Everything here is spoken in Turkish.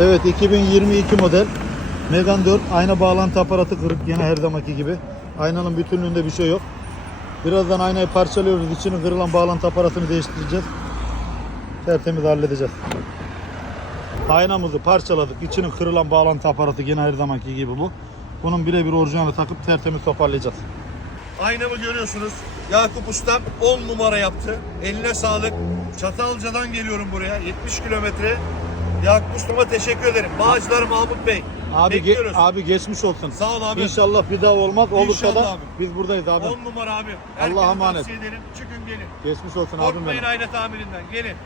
Evet, 2022 model Megane 4 ayna bağlantı aparatı kırık, yine her zamanki gibi. Aynanın bütünlüğünde bir şey yok. Birazdan aynayı parçalıyoruz, içinin kırılan bağlantı aparatını değiştireceğiz. Tertemiz halledeceğiz. Aynamızı parçaladık, içinin kırılan bağlantı aparatı yine her zamanki gibi bu. Bunun birebir orijinali takıp tertemiz toparlayacağız. Aynamı görüyorsunuz. Yakup Ustam 10 numara yaptı. Eline sağlık. Çatalca'dan geliyorum buraya. 70 kilometre. Yakup Ustam'a teşekkür ederim. Bağcılar Mahmut Bey. Abi, Bekliyoruz. abi geçmiş olsun. Sağ ol abi. İnşallah bir daha olmaz. Olursa İnşallah da abi. biz buradayız abi. 10 numara abi. Allah'a Herkese emanet. tavsiye ederim. Çıkın gelin. Geçmiş olsun abim Korkmayın benim. ayna tamirinden. Gelin.